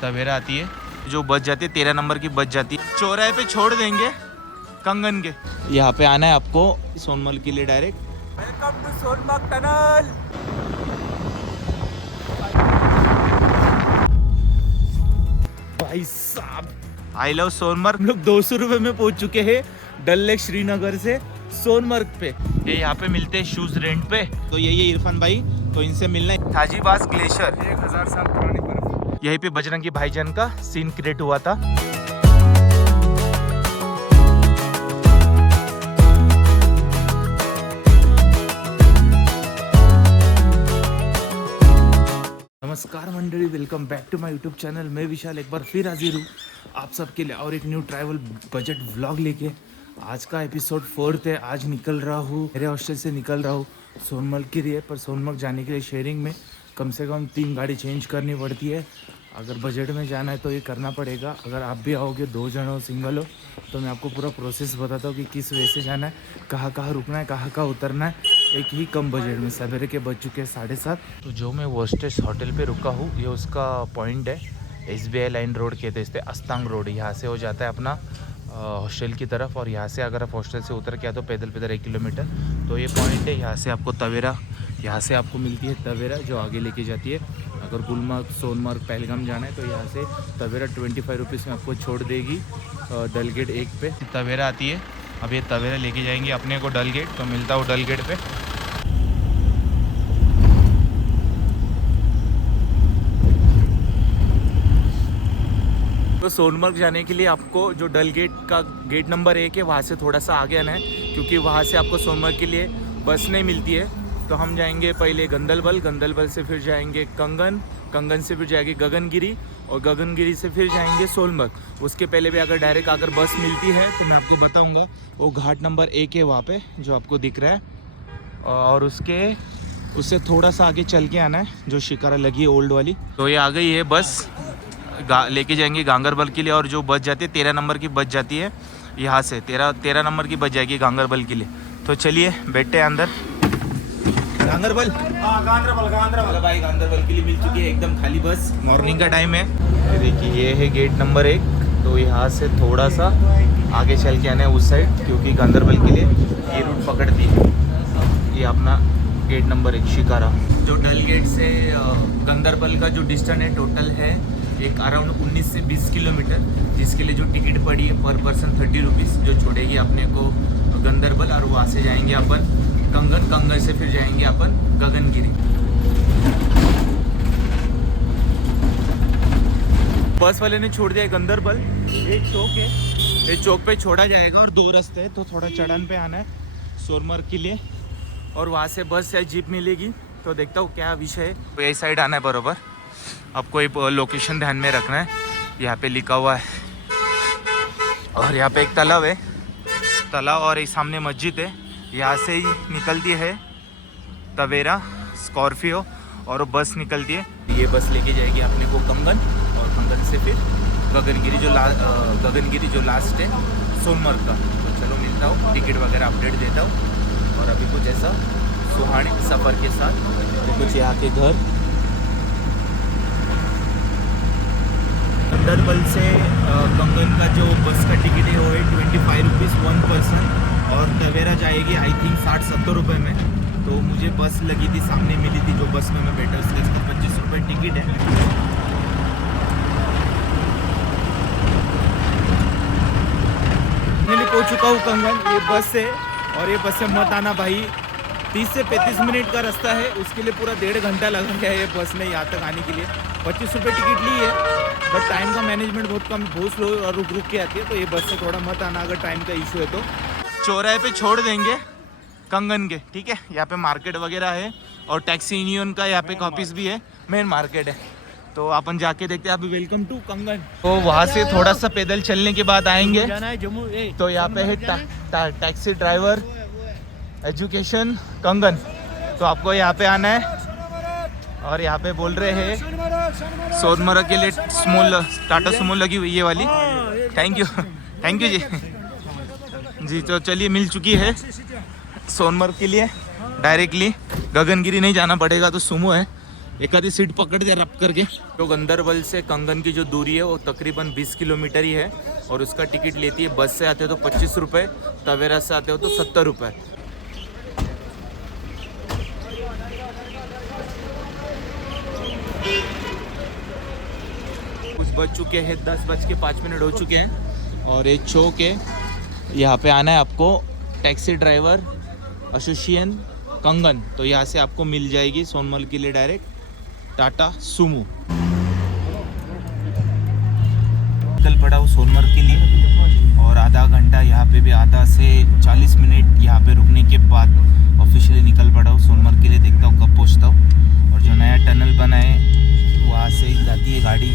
Tavera आती है, जो बस जाती है 13 नंबर की बस जाती है, चौराहे पे छोड़ देंगे कंगन के। यहाँ पे आना है आपको सोनमर्ग के लिए direct. Welcome to Sonamarg tunnel. भाई साहब आई लव सोनमर्ग। हम लोग 200 रुपए में पहुंच चुके हैं डल लेक श्रीनगर से सोनमर्ग पे। ये यहाँ पे मिलते हैं शूज रेंट पे, तो यही है इरफान भाई, तो इनसे मिलना है। थाजीबास ग्लेशियर 1000 साल पुरानी बर्फ। यहीं पे बजरंगी भाईजान का सीन क्रिएट हुआ था। नमस्कार मंडळी, welcome back to my YouTube channel. मैं विशाल एक बार फिर हाजिर हूँ आप सबके लिए और एक न्यू ट्रैवल बजट व्लॉग लेके। आज का एपिसोड 4 है। आज निकल रहा हूँ, मेरे हॉस्टल से निकल रहा हूँ सोनमर्ग के लिए। पर सोनमर्ग जाने के लिए शेयरिंग में कम से कम 3 गाड़ी चेंज करनी पड़ती है। अगर बजट में जाना है तो ये करना पड़ेगा। अगर आप भी आओगे, 2 जन हो, सिंगल हो, तो मैं आपको पूरा प्रोसेस बताता हूँ कि किस वे से जाना है, कहाँ कहाँ रुकना है, कहाँ कहाँ उतरना है, एक ही कम बजट में। सवेरे के बज चुके हैं 7:30। तो जो मैं वोस्टेस होटल पे रुका हूँ, ये उसका पॉइंट है। SBI लाइन रोड कहते हैं, अस्तांग रोड। यहाँ से हो जाता है अपना हॉस्टल की तरफ, और यहाँ से अगर आप हॉस्टल से उतर के आते हो पैदल 1 किलोमीटर, तो ये पॉइंट है। यहाँ से आपको तवेरा, यहाँ से आपको मिलती है तवेरा जो आगे लेके जाती है। अगर गुलमर्ग, सोनमर्ग, पहलगाम जाना है तो यहाँ से तवेरा 25 रुपीज़ में आपको छोड़ देगी डल गेट 1 पे। तवेरा आती है। अब ये तवेरा लेके जाएंगे अपने को डल गेट, तो मिलता हूँ डल गेट पे। तो सोनमर्ग जाने के लिए आपको जो डल गेट का गेट नंबर 1 है, वहाँ से थोड़ा सा आगे आना है, क्योंकि वहाँ से आपको सोनमर्ग के लिए बस नहीं मिलती है। तो हम जाएंगे पहले गंदरबल, गंदरबल से फिर जाएंगे कंगन, कंगन से फिर जाएंगे गगनगिरी, और गगनगिरी से फिर जाएंगे सोनमर्ग। उसके पहले भी अगर डायरेक्ट अगर बस मिलती है तो मैं आपको बताऊंगा। वो घाट नंबर 1 है वहाँ पे जो आपको दिख रहा है, और उससे थोड़ा सा आगे चल के आना है, जो शिकारा लगी है ओल्ड वाली। तो ये आ गई है बस, लेके जाएंगे गांगरबल के लिए। और जो बस जाती है 13 नंबर की बस जाती है यहाँ से, 13 नंबर की बस जाएगी गांगरबल के लिए। तो चलिए बैठते हैं अंदर। गांगरबल, हाँ गांदरबल भाई गांगरबल के लिए मिल चुकी है एकदम खाली बस। मॉर्निंग का टाइम है। ये देखिए, ये है गेट नंबर 1। तो यहाँ से थोड़ा सा आगे चल के आना है उस साइड, क्योंकि गांदरबल के लिए ये रूट पकड़ती है। ये अपना गेट नंबर 1 शिकारा। जो डल गेट से गांदरबल का जो डिस्टेंस है टोटल है एक अराउंड 19 से 20 किलोमीटर, जिसके लिए जो टिकट पड़ी है पर पर्सन 30 रुपीज़, जो छोड़ेगी अपने को गांदरबल। और वहाँ से जाएंगे अपन कंगन, कंगन से फिर जाएंगे अपन गगनगिरी। बस वाले ने छोड़ दिया है गांदरबल। एक चौक है, एक चौक पे छोड़ा जाएगा, और 2 रास्ते हैं। तो थोड़ा चढ़ान पे आना है सोनमर्ग के लिए, और वहाँ से बस या जीप मिलेगी। तो देखता हूँ क्या विषय है। तो यही साइड आना है बरोबर। आपको एक लोकेशन ध्यान में रखना है, यहाँ पे लिखा हुआ है। और यहाँ पे एक तालाब है, तालाब, और एक सामने मस्जिद है। यहाँ से ही निकलती है तवेरा स्कॉर्पियो, और बस निकलती है। ये बस लेके जाएगी अपने को कंगन, और कंगन से फिर गगनगिरी जो लास्ट है सोनमर्ग का। तो चलो मिलता हूँ, टिकट वगैरह अपडेट देता हूँ। और अभी कुछ ऐसा सुहानी सफ़र के साथ, तो कुछ यहाँ के घर। गांदरबल से कंगन का जो बस का टिकट है वो है 25 रुपीज़ 1 पर्सन, और तवेरा जाएगी आई थिंक 60-70 रुपये में। तो मुझे बस लगी थी, सामने मिली थी, जो बस में मैं बैठा उसके 25 रुपये टिकट है। मैं पहुंच चुका हूँ कंगन, ये बस से। और ये बस से मत आना भाई, 30 से 35 मिनट का रास्ता है, उसके लिए पूरा 1.5 घंटा लगा गया है ये बस ने यहाँ तक आने के लिए। 25 रुपये टिकट ली है, बट टाइम का मैनेजमेंट बहुत कम, बहुत स्लो और रुक रुक के आती है। तो ये बस से थोड़ा मत आना अगर टाइम का इशू है तो। चौराहे पे छोड़ देंगे कंगन के, ठीक है। यहाँ पे मार्केट वगैरह है, और टैक्सी यूनियन का यहाँ पे ऑफिस भी है, मेन मार्केट है। तो अपन जाके देखते हैं। अभी वेलकम टू कंगन। तो वहाँ से थोड़ा सा पैदल चलने के बाद आएंगे। तो यहाँ पे है टैक्सी ड्राइवर एजुकेशन कंगन। तो आपको यहाँ पे आना है, और यहाँ पे बोल रहे हैं सोनमर्ग के लिए टाटा सुमो लगी हुई ये वाली। थैंक यू जी। तो चलिए, मिल चुकी है सोनमर्ग के लिए डायरेक्टली। गगनगिरी नहीं जाना पड़ेगा, तो सुमो है। एखादी सीट पकड़ दे रब करके। तो गंदरबल से कंगन की जो दूरी है वो तकरीबन 20 किलोमीटर ही है और उसका टिकट लेती है, बस से आते हो तो 25 रुपये, तवेरा से आते हो तो 70 रुपये। कुछ बज चुके हैं, 10:05 हो चुके हैं और एक चौक है, यहाँ पे आना है आपको। टैक्सी ड्राइवर एसोसिएशन कंगन, तो यहाँ से आपको मिल जाएगी सोनमर्ग के लिए डायरेक्ट टाटा सुमो। निकल पड़ा हूँ सोनमर्ग के लिए और आधा घंटा यहाँ पे भी, आधा से 40 मिनट यहाँ पे रुकने के बाद ऑफिशियली निकल पड़ा हूँ सोनमर्ग के लिए। देखता हूँ कब पहुँचता हूँ। और जो नया टनल बना है वहाँ से जाती है गाड़ी।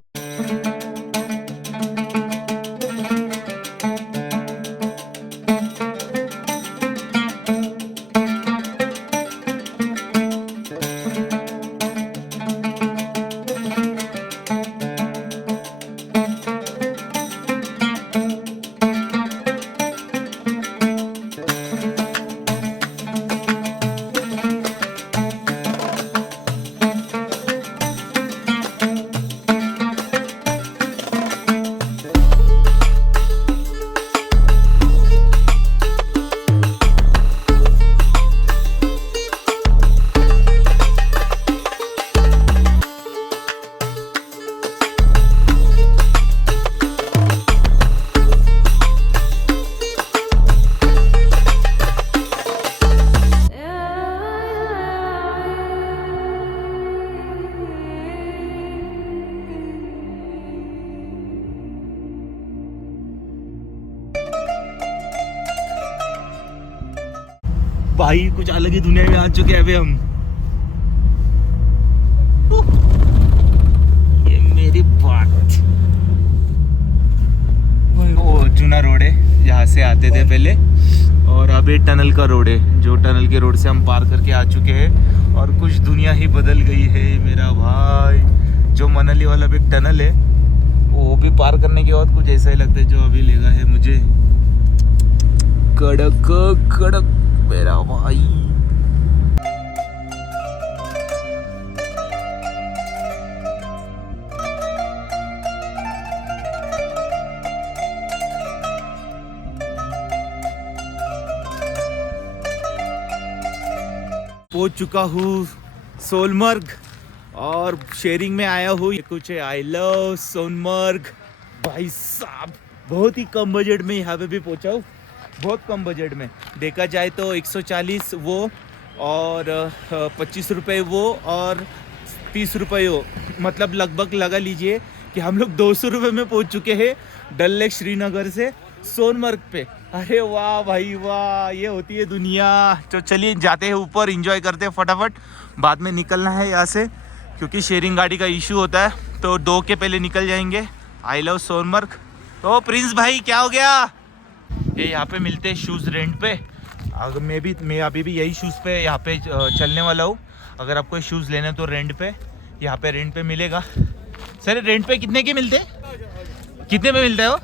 भाई कुछ अलग ही दुनिया में आ चुके हैं अभी हम। ये मेरी बात, वो जूना रोड है जहाँ से आते थे पहले, और अब ये टनल का रोड है, जो टनल के रोड से हम पार करके आ चुके हैं। और कुछ दुनिया ही बदल गई है मेरा भाई। जो मनाली वाला भी टनल है वो भी पार करने के बाद कुछ ऐसा ही लगता है जो अभी लगा है मुझे। कड़क कड़क मेरा भाई। पहुंच चुका हूँ सोनमर्ग और शेयरिंग में आया हूँ। ये कुछ है आई लव सोनमर्ग। भाई साहब बहुत ही कम बजट में यहाँ पे भी पहुंचा हूँ, बहुत कम बजट में। देखा जाए तो 140 वो और 25 रुपये वो और 30 रुपये वो, मतलब लगभग लगा लीजिए कि हम लोग 200 रुपये में पहुंच चुके हैं डल लेक श्रीनगर से सोनमर्ग पे। अरे वाह भाई वाह, ये होती है दुनिया। तो चलिए जाते हैं ऊपर, एंजॉय करते हैं फटाफट। बाद में निकलना है यहाँ से क्योंकि शेयरिंग गाड़ी का इशू होता है, तो 2 के पहले निकल जाएंगे। I love Sonamarg. तो प्रिंस भाई क्या हो गया? ये यहाँ पे मिलते हैं शूज़ रेंट पे। अगर मैं अभी भी यही शूज़ पे यहाँ पे चलने वाला हूँ। अगर आपको शूज़ लेने तो रेंट पे, यहाँ पे रेंट पे मिलेगा। सर रेंट पे कितने के मिलते हैं? कितने में मिलता है वो?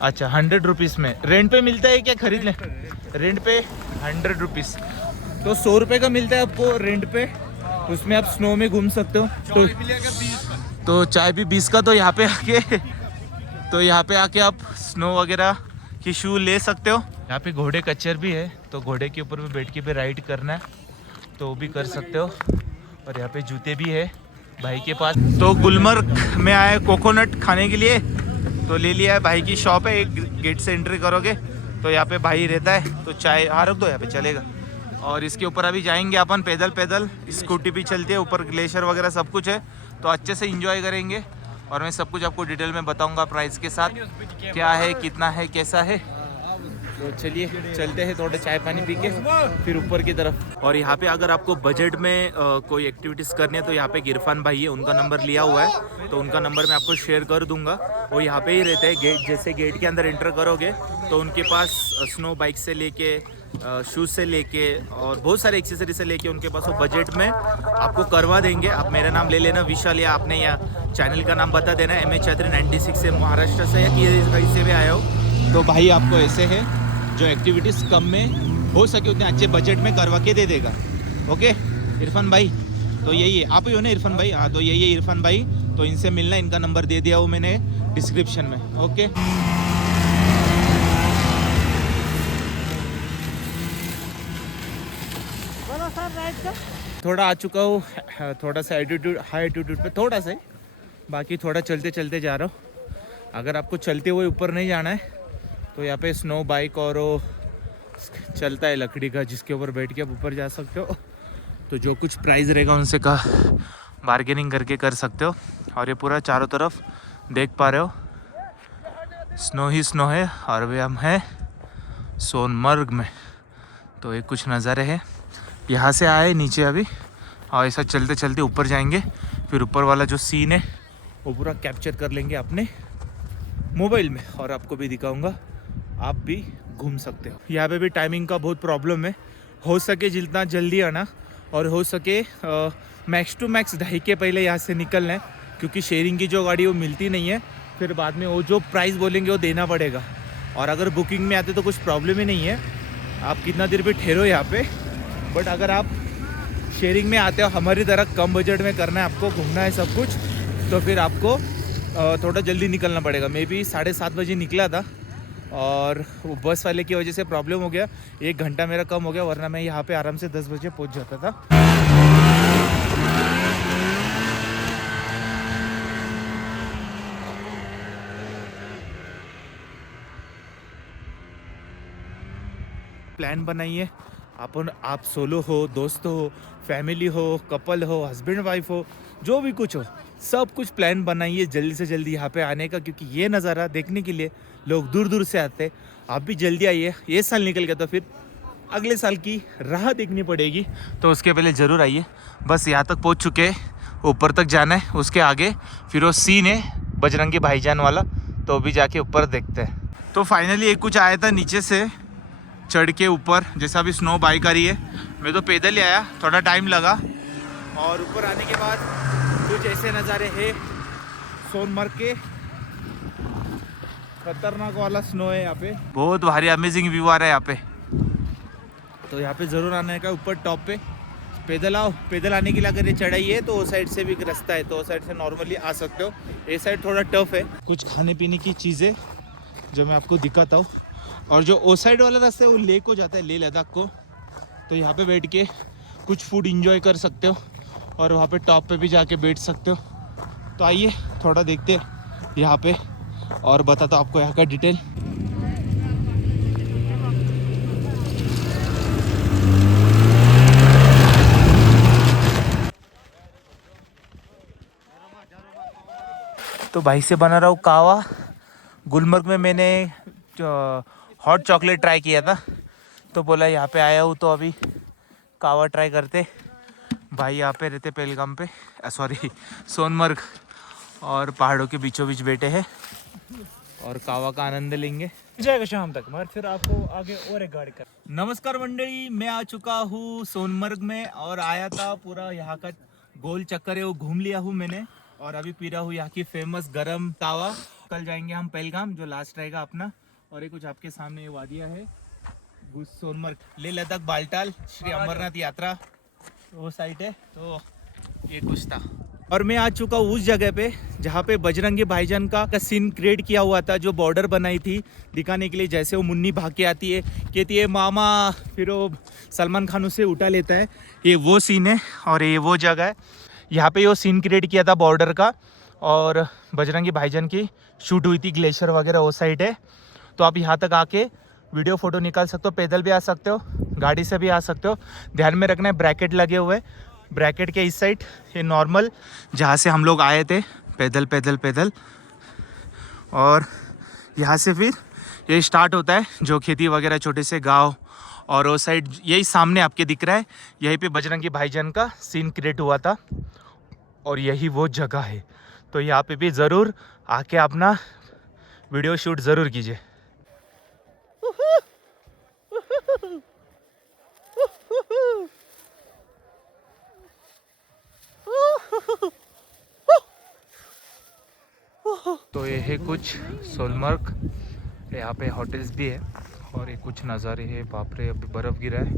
अच्छा 100 रुपीज़ में रेंट पे मिलता है क्या? खरीद लें रेंट पे 100 रुपीज़, तो 100 रुपये का मिलता है आपको रेंट पे। उसमें आप स्नो में घूम सकते हो। तो चाय भी 20 का। तो यहाँ पे आके आप स्नो वगैरह की शू ले सकते हो। यहाँ पे घोड़े कच्चर भी है, तो घोड़े के ऊपर भी बैठ के भी राइड करना है तो वो भी कर सकते हो। और यहाँ पे जूते भी है भाई के पास। तो गुलमर्ग में आए कोकोनट खाने के लिए, तो ले लिया है। भाई की शॉप है, एक गेट से एंट्री करोगे तो यहाँ पे भाई रहता है, तो चाय रख दो यहाँ पे चलेगा। और इसके ऊपर अभी जाएंगे अपन पैदल। स्कूटी भी चलती है, ऊपर ग्लेशियर वगैरह सब कुछ है, तो अच्छे से इंजॉय करेंगे। और मैं सब कुछ आपको डिटेल में बताऊंगा प्राइस के साथ, क्या है, कितना है, कैसा है। तो चलिए चलते हैं थोड़ा चाय पानी पी के फिर ऊपर की तरफ। और यहाँ पे अगर आपको बजट में कोई एक्टिविटीज़ करनी है तो यहाँ पे गिरफान भाई है, उनका नंबर लिया हुआ है, तो उनका नंबर मैं आपको शेयर कर दूंगा। वो यहाँ पे ही रहते हैं। गेट जैसे गेट के अंदर एंटर करोगे तो उनके पास स्नो बाइक से लेके शूज़ से लेके और बहुत सारे एक्सेसरी से लेके उनके पास वो बजट में आपको करवा देंगे। आप मेरा नाम ले लेना विशाल, या आपने यहाँ चैनल का नाम बता देना MH छात्री 96 से, महाराष्ट्र से कहीं से भी आया हो। तो भाई आपको ऐसे है जो एक्टिविटीज़ कम में हो सके उतने अच्छे बजट में करवा के दे देगा। ओके इरफान भाई, तो यही है, आप ही हो ना इरफान भाई? हाँ, तो यही है इरफान भाई, तो इनसे मिलना, इनका नंबर दे दिया वो मैंने डिस्क्रिप्शन में। ओके, थोड़ा आ चुका हूँ, थोड़ा सा एटीट्यूड, हाई एटीट्यूड पे थोड़ा सा ही, बाकी थोड़ा चलते चलते जा रहा हूँ। अगर आपको चलते हुए ऊपर नहीं जाना है तो यहाँ पे स्नो बाइक और वो चलता है लकड़ी का, जिसके ऊपर बैठ के आप ऊपर जा सकते हो। तो जो कुछ प्राइस रहेगा उनसे का बार्गेनिंग करके कर सकते हो। और ये पूरा चारों तरफ देख पा रहे हो स्नो ही स्नो है, और वे हम हैं सोनमर्ग में। तो ये कुछ नज़ारे हैं, यहाँ से आए नीचे अभी, और ऐसा चलते चलते ऊपर जाएंगे, फिर ऊपर वाला जो सीन है वो पूरा कैप्चर कर लेंगे अपने मोबाइल में, और आपको भी दिखाऊंगा, आप भी घूम सकते हो। यहाँ पे भी टाइमिंग का बहुत प्रॉब्लम है, हो सके जितना जल्दी आना, और हो सके मैक्स टू मैक्स 2:30 के पहले यहाँ से निकलना है, क्योंकि शेयरिंग की जो गाड़ी वो मिलती नहीं है, फिर बाद में वो जो प्राइस बोलेंगे वो देना पड़ेगा। और अगर बुकिंग में आते तो कुछ प्रॉब्लम ही नहीं है, आप कितना देर भी ठहरो यहाँ पे। बट अगर आप शेयरिंग में आते हो, हमारी तरह कम बजट में करना है, आपको घूमना है सब कुछ, तो फिर आपको थोड़ा जल्दी निकलना पड़ेगा। मैं भी 7:30 बजे निकला था, और वो बस वाले की वजह से प्रॉब्लम हो गया, 1 घंटा मेरा कम हो गया, वरना मैं यहाँ पे आराम से 10 बजे पहुँच जाता था। प्लान बनाइए, आप सोलो हो, दोस्त हो, फैमिली हो, कपल हो, हस्बैंड वाइफ हो, जो भी कुछ हो, सब कुछ प्लान बनाइए जल्दी से जल्दी यहाँ पे आने का, क्योंकि ये नज़ारा देखने के लिए लोग दूर दूर से आते हैं। आप भी जल्दी आइए, ये साल निकल गया तो फिर अगले साल की राह देखनी पड़ेगी, तो उसके पहले ज़रूर आइए। बस यहाँ तक पहुँच चुके हैं, ऊपर तक जाना है, उसके आगे फिर वो सीन है बजरंगी भाईजान वाला, तो अभी जाके ऊपर देखते हैं। तो फाइनली एक कुछ आया था नीचे से चढ़ के ऊपर, जैसा अभी स्नो बाइक आ रही है, मैं तो पैदल ही आया, थोड़ा टाइम लगा। और ऊपर आने के बाद कुछ ऐसे नज़ारे हैं सोनमर्ग के, खतरनाक वाला स्नो है यहाँ पे, बहुत भारी अमेजिंग व्यू आ रहा है यहाँ पे। तो यहाँ पे ज़रूर आने का, ऊपर टॉप पे पैदल आओ। पैदल आने के लिए अगर ये चढ़ाई है तो वो साइड से भी एक रास्ता है, तो वो साइड से नॉर्मली आ सकते हो। ये साइड थोड़ा टफ है। कुछ खाने पीने की चीज़ें जो मैं आपको दिखाता हूँ, और जो ओ साइड वाला रास्ता है वो लेह को जाता है, लेह लद्दाख को। तो यहाँ पे बैठ के कुछ फूड एंजॉय कर सकते हो, और वहाँ पे टॉप पे भी जाके बैठ सकते हो। तो आइए थोड़ा देखते हैं यहाँ पे, और बताता हूँ आपको यहाँ का डिटेल। तो भाई से बना रहा हूँ कावा। गुलमर्ग में मैंने हॉट चॉकलेट ट्राई किया था, तो बोला यहाँ पे आया हूँ तो अभी कावा ट्राई करते। भाई यहाँ पे रहते पहलगाम पे, सॉरी सोनमर्ग, और पहाड़ों के बीचों बीच बैठे हैं, और कावा का आनंद लेंगे। जाएगा शाम तक, मगर फिर आपको आगे और एक गाड़ी कर। नमस्कार मंडली, मैं आ चुका हूँ सोनमर्ग में, और आया था पूरा यहाँ का गोल चक्कर है वो घूम लिया हूँ मैंने, और अभी पी रहा हूँ यहाँ की फेमस गरम कावा। कल जाएंगे हम पहलगाम, जो लास्ट रहेगा अपना। और ये कुछ आपके सामने ये वादियाँ है, सोनमर्ग, लेह लद्दाख, बालटाल, श्री अमरनाथ यात्रा वो साइट है। तो ये कुछ था, और मैं आ चुका हूँ उस जगह पे जहाँ पे बजरंगी भाईजान का सीन क्रिएट किया हुआ था, जो बॉर्डर बनाई थी दिखाने के लिए। जैसे वो मुन्नी भाग के आती है, कहती है मामा, फिर वो सलमान खान उसे उठा लेता है, ये वो सीन है। और ये वो जगह है, यहाँ पे वो सीन क्रिएट किया था बॉर्डर का, और बजरंगी भाईजान की शूट हुई थी, ग्लेशियर वगैरह वो साइड है। तो आप यहाँ तक आके वीडियो फोटो निकाल सकते हो, पैदल भी आ सकते हो, गाड़ी से भी आ सकते हो। ध्यान में रखना है ब्रैकेट लगे हुए, ब्रैकेट के इस साइड ये नॉर्मल जहाँ से हम लोग आए थे, पैदल पैदल पैदल, और यहाँ से फिर ये स्टार्ट होता है जो खेती वगैरह छोटे से गांव, और वो साइड यही सामने आपके दिख रहा है, यहीं पे बजरंगी भाईजान का सीन क्रिएट हुआ था, और यही वो जगह है। तो यहाँ पे भी ज़रूर आके अपना वीडियो शूट ज़रूर कीजिए। तो ये है कुछ सोनमर्ग, यहाँ पे होटल्स भी है, और ये कुछ नज़ारे हैं। बाप रे, अभी बर्फ़ गिरा है,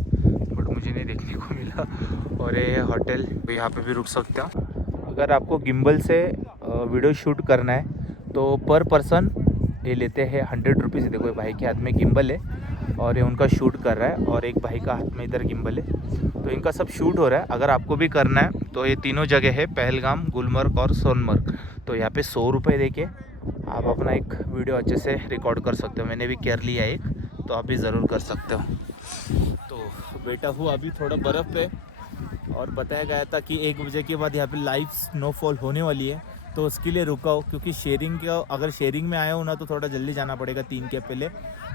बट मुझे नहीं देखने को मिला। और ये होटल यहाँ पे भी रुक सकते हो। अगर आपको गिम्बल से वीडियो शूट करना है तो पर पर्सन ये लेते हैं 100 रुपीज़। देखो ये भाई के हाथ में गिम्बल है और ये उनका शूट कर रहा है और एक भाई का हाथ में इधर गिम्बल है, तो इनका सब शूट हो रहा है। अगर आपको भी करना है तो ये तीनों जगह है, पहलगाम, गुलमर्ग और सोनमर्ग। तो यहाँ पे 100 रुपये दे के आप अपना एक वीडियो अच्छे से रिकॉर्ड कर सकते हो। मैंने भी कर लिया एक, तो आप भी ज़रूर कर सकते हो। तो बेटा हूँ अभी थोड़ा बर्फ़ पे, और बताया गया था कि 1 बजे के बाद यहाँ पे लाइव स्नोफॉल होने वाली है, तो उसके लिए रुका हो। क्योंकि शेयरिंग का, अगर शेयरिंग में आया हो ना तो थोड़ा जल्दी जाना पड़ेगा 3 के पहले।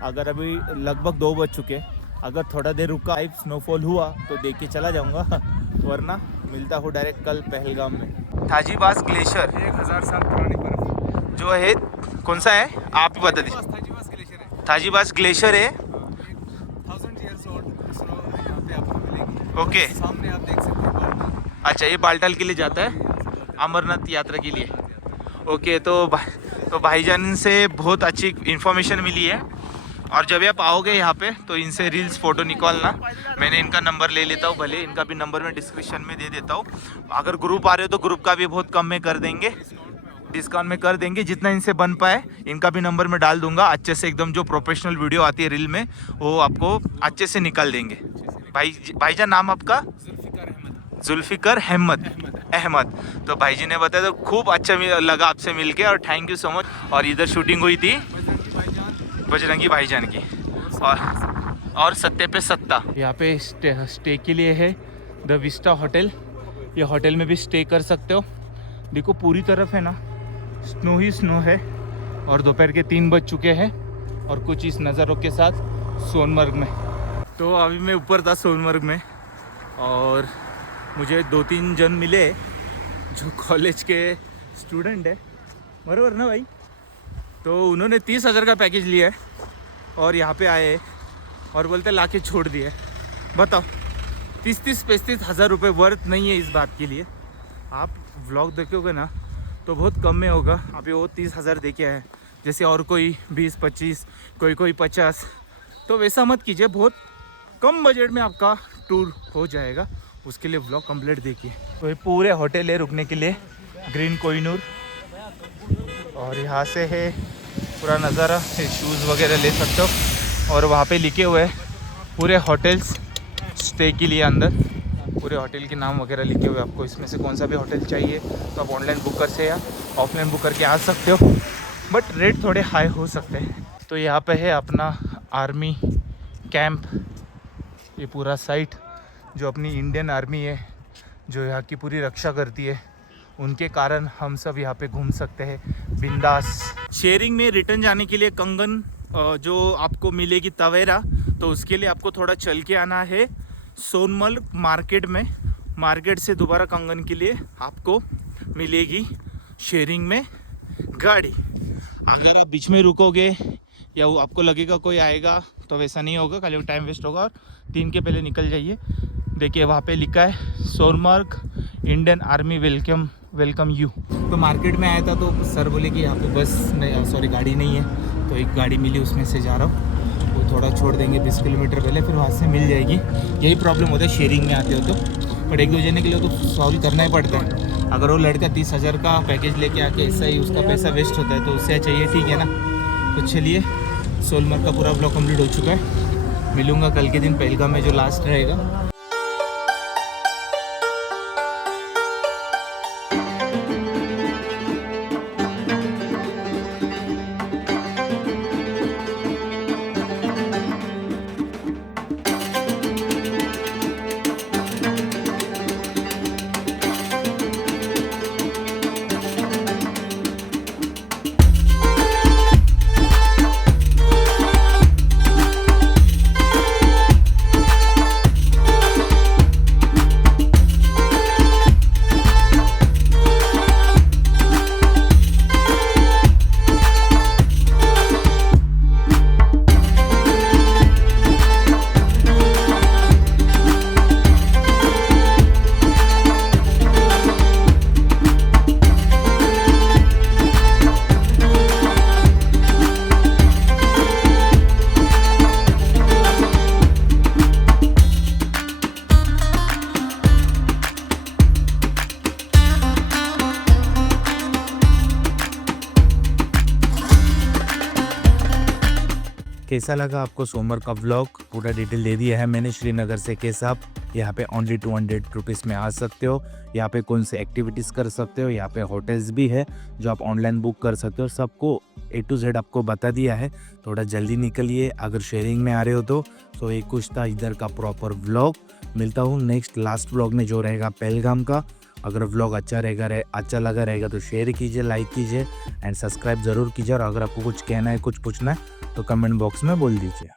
अगर अभी लगभग 2 बज चुके, अगर थोड़ा देर रुका लाइव स्नोफॉल हुआ तो देख के चला जाऊँगा, वरना मिलता हूँ डायरेक्ट कल पहलगाम में। थाजीबास ग्लेशियर 1000 साल पुरानी बर्फ जो है, कौन सा है आप ही बता दीजिए। थाजीबास ग्लेशियर है। थाजीबास ग्लेशियर है। 1000 years old स्नो यहाँ पे आपको मिलेगी। ओके। सामने आप देख सकते हैं बालटाल। अच्छा, ये बालटाल के लिए जाता है, अमरनाथ यात्रा के लिए। ओके, तो भाईजान से बहुत अच्छी इन्फॉर्मेशन मिली है। और जब आप आओगे यहाँ पे तो इनसे रील्स फ़ोटो निकालना। मैंने इनका नंबर ले लेता हूँ, भले इनका भी नंबर मैं डिस्क्रिप्शन में दे देता हूँ। अगर ग्रुप आ रहे हो तो ग्रुप का भी बहुत कम में कर देंगे, डिस्काउंट में कर देंगे जितना इनसे बन पाए। इनका भी नंबर मैं डाल दूंगा, अच्छे से एकदम जो प्रोफेशनल वीडियो आती है रील में वो आपको अच्छे से निकाल देंगे। भाईजान नाम आपका? जुल्फ़िकर अहमद। तो भाईजी ने बताया, तो खूब अच्छा लगा आपसे मिलके और थैंक यू सो मच। और इधर शूटिंग हुई थी बजरंगी भाईजान की, और सत्ते पे सत्ता। यहाँ पे स्टे के लिए है द विस्टा होटल। ये होटल में भी स्टे कर सकते हो। देखो पूरी तरफ है ना स्नो ही स्नो है, और दोपहर के 3 बज चुके हैं और कुछ इस नज़रों के साथ सोनमर्ग में। तो अभी मैं ऊपर था सोनमर्ग में, और मुझे 2-3 जन मिले जो कॉलेज के स्टूडेंट है, बराबर ना भाई। तो उन्होंने 30,000 का पैकेज लिया है और यहाँ पे आए और बोलते ला के छोड़ दिए। बताओ, 30-35 हज़ार रुपये वर्थ नहीं है इस बात के लिए। आप व्लॉग देखोगे ना तो बहुत कम में होगा। अभी वो 30,000 दे के आए, जैसे और कोई 20-25, कोई 50। तो वैसा मत कीजिए, बहुत कम बजट में आपका टूर हो जाएगा। उसके लिए व्लॉग कंप्लीट देखिए। तो ये पूरे होटल है रुकने के लिए, ग्रीन कोहिनूर। और यहाँ से है पूरा नज़ारा, शूज़ वगैरह ले सकते हो। और वहाँ पे लिखे हुए हैं पूरे होटल्स स्टे के लिए, अंदर पूरे होटल के नाम वगैरह लिखे हुए। आपको इसमें से कौन सा भी होटल चाहिए तो आप ऑनलाइन बुक कर से या ऑफलाइन बुक करके आ सकते हो, बट रेट थोड़े हाई हो सकते हैं। तो यहाँ पे है अपना आर्मी कैंप, ये पूरा साइट जो अपनी इंडियन आर्मी है, जो यहाँ की पूरी रक्षा करती है, उनके कारण हम सब यहाँ पे घूम सकते हैं बिंदास। शेयरिंग में रिटर्न जाने के लिए कंगन जो आपको मिलेगी तवेरा, तो उसके लिए आपको थोड़ा चल के आना है सोनमर्ग मार्केट में। मार्केट से दोबारा कंगन के लिए आपको मिलेगी शेयरिंग में गाड़ी। अगर आप बीच में रुकोगे या वो आपको लगेगा कोई आएगा तो वैसा नहीं होगा, खाली टाइम वेस्ट होगा। और 3 के पहले निकल जाइए। देखिए वहाँ पे लिखा है Sonamarg Indian army welcome you. तो मार्केट में आया था तो सर बोले कि यहाँ पे बस नहीं, सॉरी गाड़ी नहीं है। तो एक गाड़ी मिली, उसमें से जा रहा हूँ। वो थोड़ा छोड़ देंगे 20 किलोमीटर पहले, फिर वहाँ से मिल जाएगी। यही प्रॉब्लम होता है शेयरिंग में आते हो तो, बट 1-2 जने के लिए तो सॉल्व करना ही पड़ता है। अगर वो लड़का 30,000 का पैकेज लेके आके ऐसा ही उसका पैसा वेस्ट होता है तो उससे चाहिए, ठीक है ना। तो चलिए, सोनमर्ग का पूरा ब्लॉग कंप्लीट हो चुका है। मिलूँगा कल के दिन पहलगाम में जो लास्ट रहेगा। कैसा लगा आपको सोमवार का व्लॉग, पूरा डिटेल दे दिया है मैंने। श्रीनगर से कैसे आप यहाँ पे ओनली 200 रुपीज़ में आ सकते हो, यहाँ पे कौन से एक्टिविटीज़ कर सकते हो, यहाँ पे होटल्स भी है जो आप ऑनलाइन बुक कर सकते हो, सबको A to Z आपको बता दिया है। थोड़ा जल्दी निकलिए अगर शेयरिंग में आ रहे हो तो ये कुछ था इधर का प्रॉपर व्लॉग। मिलता हूँ नेक्स्ट लास्ट व्लॉग में जो रहेगा पहलगाम का। अगर व्लॉग अच्छा लगा रहेगा तो शेयर कीजिए, लाइक कीजिए एंड सब्सक्राइब ज़रूर कीजिए। और अगर आपको कुछ कहना है, कुछ पूछना है तो कमेंट बॉक्स में बोल दीजिए।